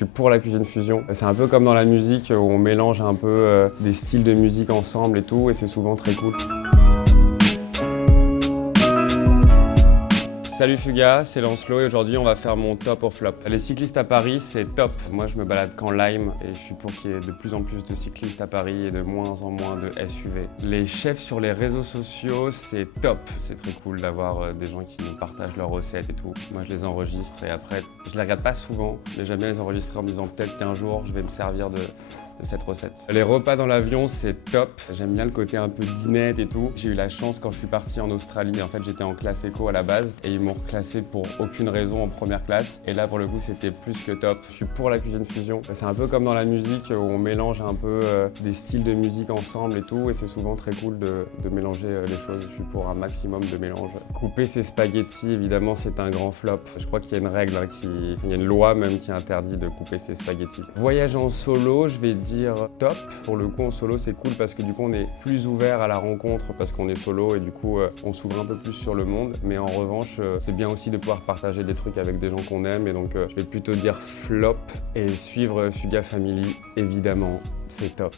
suis pour la cuisine fusion. C'est un peu comme dans la musique où on mélange un peu des styles de musique ensemble et tout, et c'est souvent très cool. Salut Fuga, c'est Lancelot et aujourd'hui on va faire mon top au flop. Les cyclistes à Paris, c'est top. Moi je me balade qu'en Lime et je suis pour qu'il y ait de plus en plus de cyclistes à Paris et de moins en moins de SUV. Les chefs sur les réseaux sociaux, c'est top. C'est très cool d'avoir des gens qui nous partagent leurs recettes et tout. Moi je les enregistre et après, je les regarde pas souvent, mais j'aime bien les enregistrer en me disant peut-être qu'un jour je vais me servir de cette recette. Les repas dans l'avion, c'est top. J'aime bien le côté un peu dinette et tout. J'ai eu la chance quand je suis parti en Australie, en fait j'étais en classe éco à la base et ils m'ont reclassé pour aucune raison en première classe. Et là pour le coup c'était plus que top. Je suis pour la cuisine fusion. C'est un peu comme dans la musique où on mélange un peu des styles de musique ensemble et tout, et c'est souvent très cool de mélanger les choses. Je suis pour un maximum de mélange. Couper ses spaghettis, évidemment c'est un grand flop. Je crois qu'il y a une règle, il y a une loi même qui interdit de couper ses spaghettis. Voyage en solo, je vais dire top. Pour le coup en solo c'est cool parce que du coup on est plus ouvert à la rencontre parce qu'on est solo et du coup on s'ouvre un peu plus sur le monde, mais en revanche c'est bien aussi de pouvoir partager des trucs avec des gens qu'on aime, et donc je vais plutôt dire flop et suivre Fuga Family, évidemment c'est top.